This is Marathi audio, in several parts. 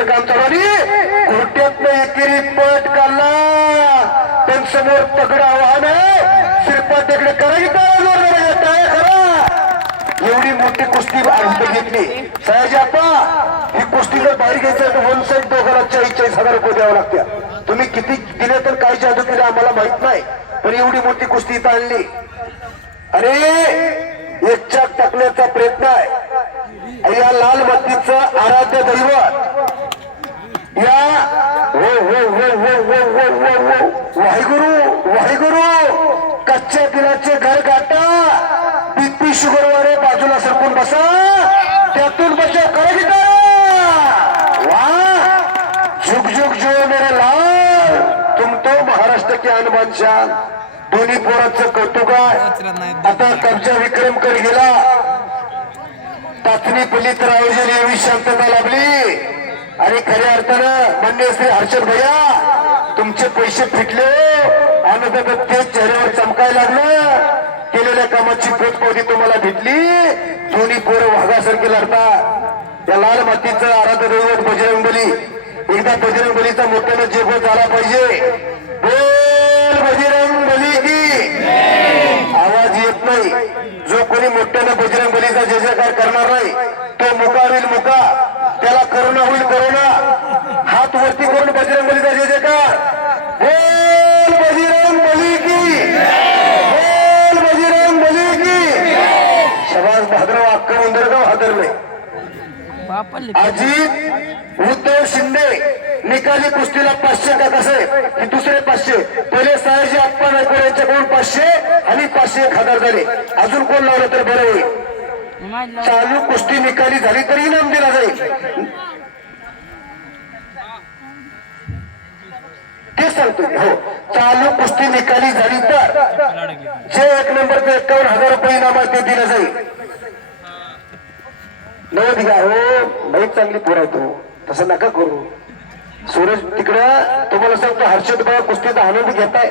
घ्यायचं काम चालू आणि कोट्यातनं एकेरी पट काढला. पण समोर तगड आव्हान आहे. श्रीपाद टेकडे करा एवढी मोठी कुस्ती अर्थ घेतली. सयाजी आप्पा, ही कुस्ती जर बाहेर घ्यायचं तर वन साईड दोघांना 40,000 रुपये द्यावं लागतात. तुम्ही किती दिले तर काय जादू केले आम्हाला माहित नाही, पण एवढी मोठी कुस्ती इथं आणली. अरे एक चाक टाकण्याचा प्रयत्न आहे. या लाल मातीचं आराध्य दैवत या वाहिगुरु वाहिगुरु कच्च्या दिलाचे घर गाठा. बीपी शुगरवारे बाजूला सरकून बसा, त्यातून बचाव करा की वाह. जुग जुग जो मेरे लाल, तुम तो महाराष्ट्र के अनमान शान. दोन्ही पोरांचं कौतुक आहे. आता कब्जा विक्रमकडे गेला. चाचणी पल्ली तर आयोजन यावी शांतता लाभली. आणि खऱ्या अर्थानं मान्य श्री हर्षद भैया तुमचे पैसे फिटले. आनंदात तेच चेहऱ्यावर चमकायला लागलं. केलेल्या कामाची पोचपावती तुम्हाला भेटली. दोन्ही पोरं वाघासारखे लढतात. या लाल मातीचं आराध्य दैवत बजरंगबली. एकदा बजरंगबलीचा मोठ्यानं जेवण झाला पाहिजे. बोल बजरंगबली की. आवाज येत नाही. जो कोणी मोठ्यानं बजरंगबलीचा जय जयकार करणार नाही तो मुका होईल मुका. त्याला करोना होईल करोना. हात वरती करून बजरंगबलीचा जय जयकार. बोल बजरंगबली की. बोल बजरंगबली की. शबाज भाद्रव अक्का उंदरगाव हादरले. अजित उद्धव शिंदे निकाली कुस्तीला 500 का कसे की दुसरे 500. पहिले सयाजी आप्पा नायकोड यांच्याकडून 500 आणि 500 1000 झाले. अजून कोण लावलं तर बरं होईल. चालू कुस्ती निकाली झाली तरी इनाम दिला जाईल. ते सांगतो. हो, चालू कुस्ती निकाली झाली तर जे 1 नंबरचे 51,000 रुपये इनाम आहे ते दिलं जाईल. नव दिघा हो बाईक चांगली पोरायतो तसं नका करू. सूरज तिकडं तुम्हाला सांगतो हर्षद बाबा कुस्तीचा आनंद घेताय.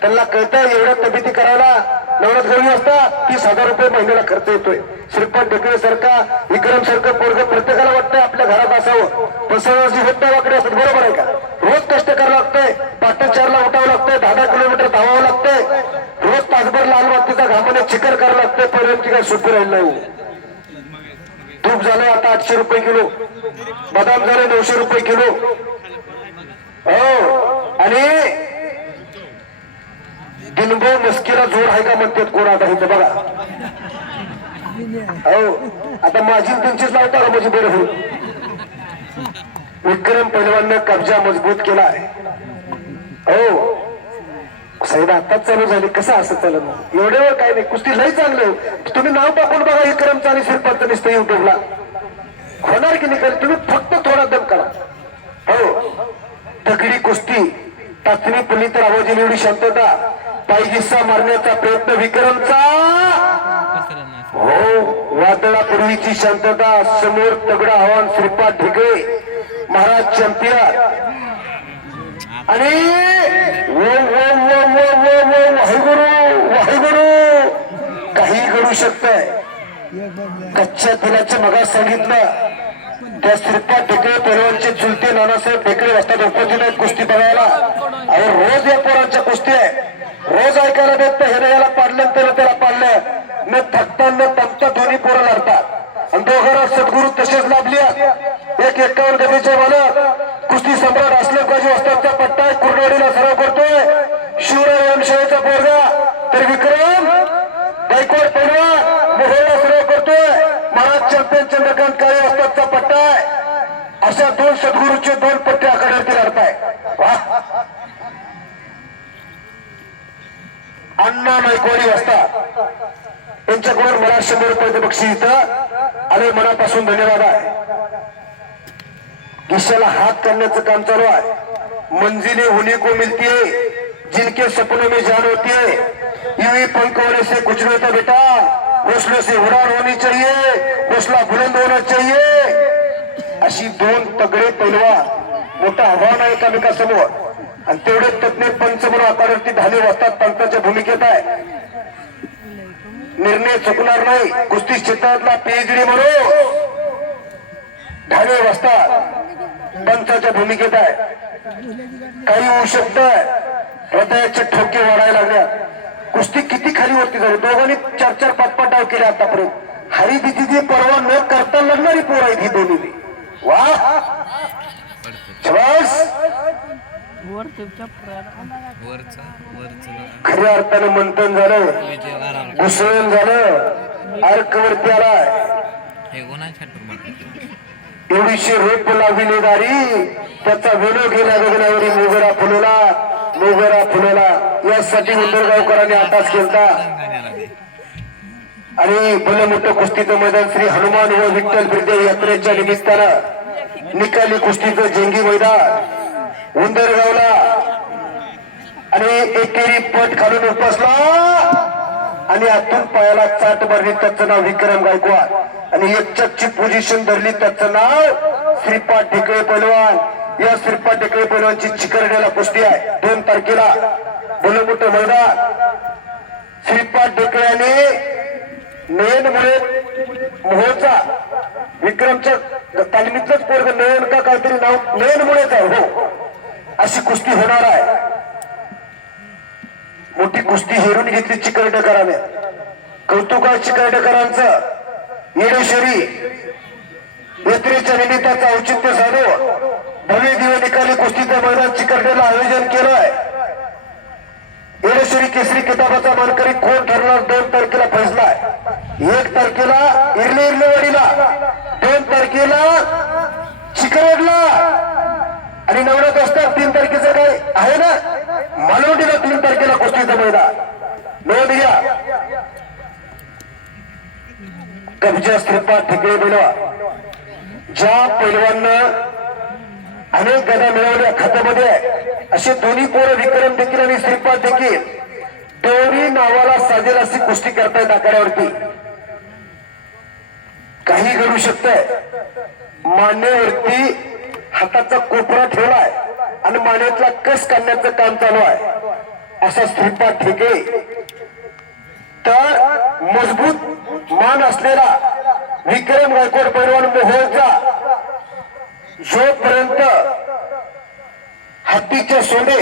त्यांना कळतंय एवढ्या तब्येती करायला नवरात घरी असता 30,000 रुपये महिन्याला खर्च येतोय. श्रीपाद ढेकळे सारखा विक्रम सारखं पोरग प्रत्येकाला वाटतंय आपल्या घरात असावं. पण सर्वांची होत्या वाकडे असतात. बरोबर आहे का. रोज कष्ट करावं लागतंय. 5:45ला उठावं लागतंय. 10 किलोमीटर धावावं लागतंय. रोज तासभर लाल मातीचा घामाने चिकर करावं लागतंय. पर्यंत काय सोपी राहिलं नाही. तूप झालंय आता 800 रुपये किलो. बदाम झाले 900 रुपये किलो. हो, आणि दिनभर मस्कीला जोर आहे का म्हणतात कोण आता इथं बघा. हो, आता माझी त्यांचीच लावता का म्हणजे बरं होईल. विक्रम पैलवानने कब्जा मजबूत केला आहे. हो साहेब आताच चालू झाली. कसं असं चालू एवढे वेळ काय नाही. कुस्ती लई चांगलं. तुम्ही नाव टाकून बघा विक्रमचं आणि श्रीपादचं दिसतं युट्यूबला. होणार की नाही तुम्ही फक्त थोडा दम करा. हो, तगडी कुस्ती टाचणी पुली तर आवाजी एवढी शांतता. पायगिस्सा मारण्याचा प्रयत्न विक्रमचा. हो, वादळापूर्वीची शांतता. समोर तगडा आव्हान श्रीपाद ढेकळे महाराज चॅम्पियन. आणि वाहिगुरु वाहिगुरु काही घडू शकतंय. कच्च्या दिलाच्या मगा सांगितलं त्या श्रीपाद ढेकळे पैलवानचे चुलते नानासाहेब ढेकळे वाजता उपस्थित कुस्ती बघायला. अहो रोज या पोरांच्या कुस्ती आहे. रोज ऐकायला देत नाही. ह्याला याला पाडलं त्याला पाडलं. न थकता न तमता दोन्ही पोरं लढतात. आणि दोघांना सद्गुरू तसेच लाभली. एक 51 गतीचे मालक कुस्ती सम्राट असलम काजी वस्तादचा पट्टा कुर्डवाडीला सराव करतोय. शिवराय वंशाचा पोरगा तर विक्रम गायकवाड पैलवान मोहोळला सराव करतोय. महाराज चॅम्पियन चंद्रकांत काळे वस्तादचा पट्टा आहे. अशा 2 सद्गुरूचे 2 पट्टे आखाड्यावरती लढताय. वाह. अण्णा नायकवाडी वस्ताद यांच्याकडून मला 100 रुपयाचे बक्षीस इथं आणि मनापासून धन्यवाद आहे. ईशाला हात करण्याचं काम चालू आहे. मंजिलें होने को मिलती है जिनके सपनों में जान होती है. यूं पंख होने से कुछ नहीं होता बेटा. हौसले से उड़ान होनी चाहिए. हौसला बुलंद होना चाहिए. अशी 2 तगडे पैलवान मोठं आव्हान आहे एकामेकासमोर. आणि तेवढे तज्ञ पंच म्हणून आकारावरती धाले वाजतात. पंचाच्या भूमिकेत आहे. निर्णय चुकणार नाही. कुस्ती क्षेत्रातला PhD म्हणून धाले वाजतात. पंचाच्या भूमिकेत आहे. काही होऊ शकतंय. हृदयाचे ठोके वाढायला लागल्या. कुस्ती किती खाली वरती झाली. दोघांनी 4-4, 5-5 डाव केले आतापर्यंत. हरी दिदी परवा न करता लढणारी पोर आहेत ही दोन्ही. वा खऱ्या अर्थानं मंथन झालं, घुसळण झालं, अर्कवरती आलाय. एवढीशी रोप लाविली दारी, त्याचा वेलो गेला गगनावरी. मोगरा फुलेला यासाठी उंदरगावकरांनी आताच केलता. आणि भलं मोठं कुस्तीचं मैदान श्री हनुमान व विठ्ठल बिर्दे यात्रेच्या निमित्तानं निकाली कुस्तीचं जंगी मैदान उंदरगावला. आणि एकेरी पट खालून उपसला आणि आतून पायाला चाट भरली. त्याचं नाव विक्रम गायकवाड. आणि एक चकची पोझिशन धरली. त्याचं नाव श्रीपाद ढेकळे पैलवान. या श्रीपाद ढेकळे पैलवानची चिकरड्याला कुस्ती आहे 2 तारखेला. भलं मोठं मैदान. श्रीपाद ढेकळ्याने नयनमुळे मोहोळचा विक्रमच्या तालमीतलंच पोरग नयन का काहीतरी नाव नयनमुळेच आहे. हो, अशी कुस्ती होणार आहे. मोठी कुस्ती हेरून घेतली चिकरडेकरांनी. कौतुक आहे चिकरडेकरांचं. येडेश्वरी यात्रेच्या निमित्ताचं औचित्य साधून भव्य दिव्य निकाली कुस्तीचं मैदान चिकरडेला आयोजन केलंय. येडेश्वरी केसरी किताबाचा मानकरी कोण ठरणार 2 तारखेला फैसलाय. 1 तारखेला इरलेवाडीला, 2 तारखेला चिकरडला आणि 9 वाजता 3 तारखेचं काय आहे ना मालवणीला 3 तारखेला कुस्तीचं मैदान. नोंद घ्या. कब्जा श्रीपाद ढेकळे पैलवान. ज्या पैलवानं अनेक गदा मिळवल्या खात्यामध्ये असे दोन्ही पोरं विक्रम देखील आणि श्रीपाद देखील दोन्ही नावाला साजेल अशी कुस्ती करतायत आखाड्यावरती. काही घडू शकतंय. मानेवरती हाताचा कोपरा ठेवलाय आणि मानेतला कस काढण्याचं काम चालू आहे. असा श्रीपाद ढेकळे. तर मजबूत मान असलेला विक्रम गायकवाड पैलवान मोहोळचा जोपर्यंत हत्तीचे सोंडे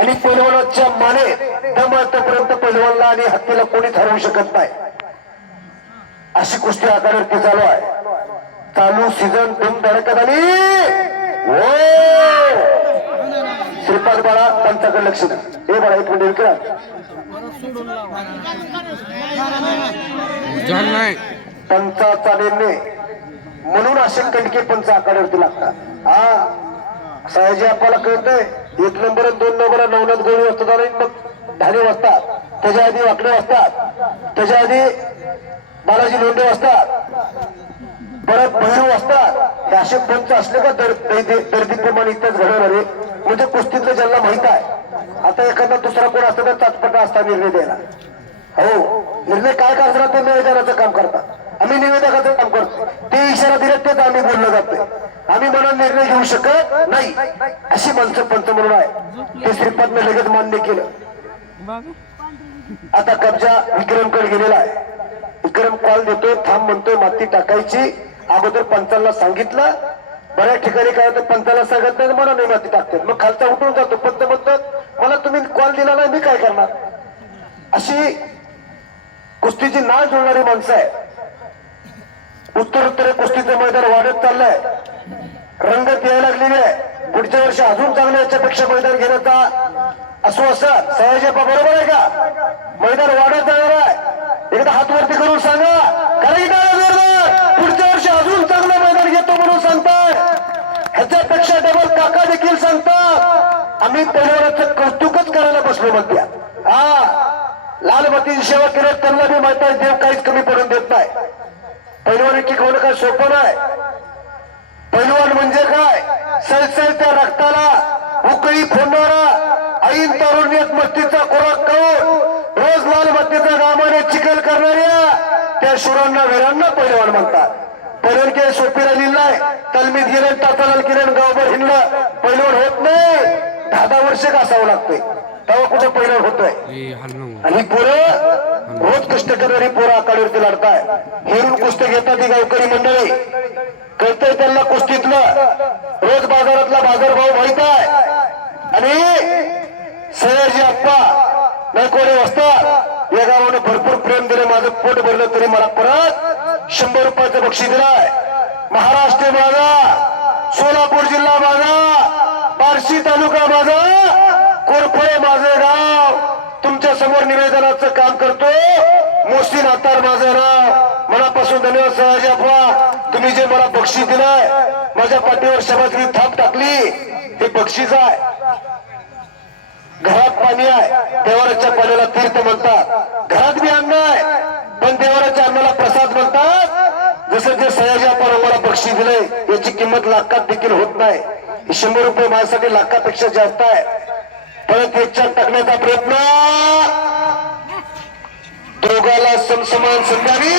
आणि पैलवानाच्या माने दम तोपर्यंत पैलवानला आणि हत्तीला कोणीच हरवू शकत नाही. अशी कुस्ती आखाड्यावरती चालू आहे. चालू सीझन धूम धडकत आली. हो श्रीपाद बाळा पंचाकडे लक्ष द्या. हे बाळा 1 मिनिट विक्रांत पंचाचा निर्णय म्हणून असे कणके पंच आखाड्यावरती लागतात. हा सयाजी आपल्याला कळतंय. 1 नंबर 2 नंबर 9 गोळी वाजतात आणि मग धारे वाजतात. त्याच्या आधी वाकडे वाजतात. त्याच्या आधी बालाजी लोंढे वाजतात. परत भैरू वाजतात. असे पंच असले का दर्दीप्रमाणे इथंच घडवणारे म्हणजे कुस्तीतलं ज्यांना माहित आहे. आता एखादा दुसरा कोण असतं तर चाचपटा असता निर्णय द्यायला. हो निर्णय काय करणार ते निवेदनाचं काम करतात. आम्ही निवेदकाचं काम करतो. ते इशारा दिले तेच आम्ही बोललं जातोय. आम्ही मनात निर्णय घेऊ शकत नाही. अशी माणसं पंच म्हणून आहे. ते श्रीपादने लगेच मान्य केलं. आता कब्जा विक्रमकडे गेलेला आहे. विक्रम कॉल देतोय. थांब म्हणतोय. माती टाकायची अगोदर पंचाला सांगितलं. बऱ्याच ठिकाणी काय होतं पंचाला सांगत नाही मला नाही माती टाकतात. मग खालचा उठून जातो. पंच म्हणतात मला तुम्ही कॉल दिला नाही मी काय करणार. अशी कुस्तीची नाळ जुळणारी माणसं आहे. उत्तरोत्तर कुस्तीचं मैदान वाढत चाललंय. रंगत यायला लागलेली आहे. पुढच्या वर्षी अजून चांगलं याच्यापेक्षा मैदान घेण्याचा आश्वासन सयाजीप्पा बरोबर आहे का. मैदान वाढत जाणार आहे. एकदा हात वरती करून सांगा. पुढच्या वर्षी अजून चांगलं मैदान घेतो म्हणून सांगताय. ह्याच्यापेक्षा डबल काका देखील सांगतात. आम्ही पैलवानाचं कौतुकच करायला बसलो म्हणत्या. हा लाल मातीची सेवा केली त्यांना बी माहित आहे देव काहीच कमी पडून देत नाही. पैलवान शिकवणं काय सोपं नाही. पैलवान म्हणजे काय सळसळत्या रक्ताला उकळी फोडणारा ऐन तारुण्यात मस्तीचा खोराक खाऊन रोज लाल मातीचा गामाने चिखल करणाऱ्या त्या शूरांना वीरांना पैलवान म्हणतात. पैलवान काही सोपी राहिली नाही. तालमीत गेले तातालाल किरण गावभर हिंडलं पैलवान होत नाही. 10 वर्ष का असावं लागतंय तेव्हा कुठे पहिलं होतोय. आणि पोरं रोज कष्ट करणारी पोरं आखाड्यावरती लढताय. हेरून कुस्ती घेतात ही गावकरी मंडळी. कळतंय त्यांना कुस्तीतलं. रोज बाजारातला बाजारभाव माहित आहे. आणि सयाजी आप्पा नायकवाडे वस्ताद या गावानं भरपूर प्रेम दिलं. माझं पोट भरलं तरी मला परत 100 रुपयाचं बक्षीस दिलाय. महाराष्ट्र माझा, सोलापूर जिल्हा माझा, बार्शी तालुका माझा, कोरफळे माझं गाव. तुमच्या समोर निवेदनाचं काम करतो. मोहसिन अत्तार माझं नाव. मनापासून धन्यवाद सयाजी आप्पा. तुम्ही जे मला बक्षीस दिलंय, माझ्या पाठीवर शबासगी थाप टाकली, हे बक्षीस आहे. घरात पाणी आहे, देवाराच्या पाण्याला तीर्थ म्हणतात. घरात बी अन्न आहे, पण देवाराच्या अन्नाला प्रसाद म्हणतात. जसं जे सयाजी आपण आम्हाला बक्षीस दिलंय याची किंमत लाखात देखील होत नाही. 100 रुपये माझ्यासाठी लाखापेक्षा जास्त आहे. परत याच्यात टाकण्याचा प्रयत्न, दोघाला समसमान संध्यावी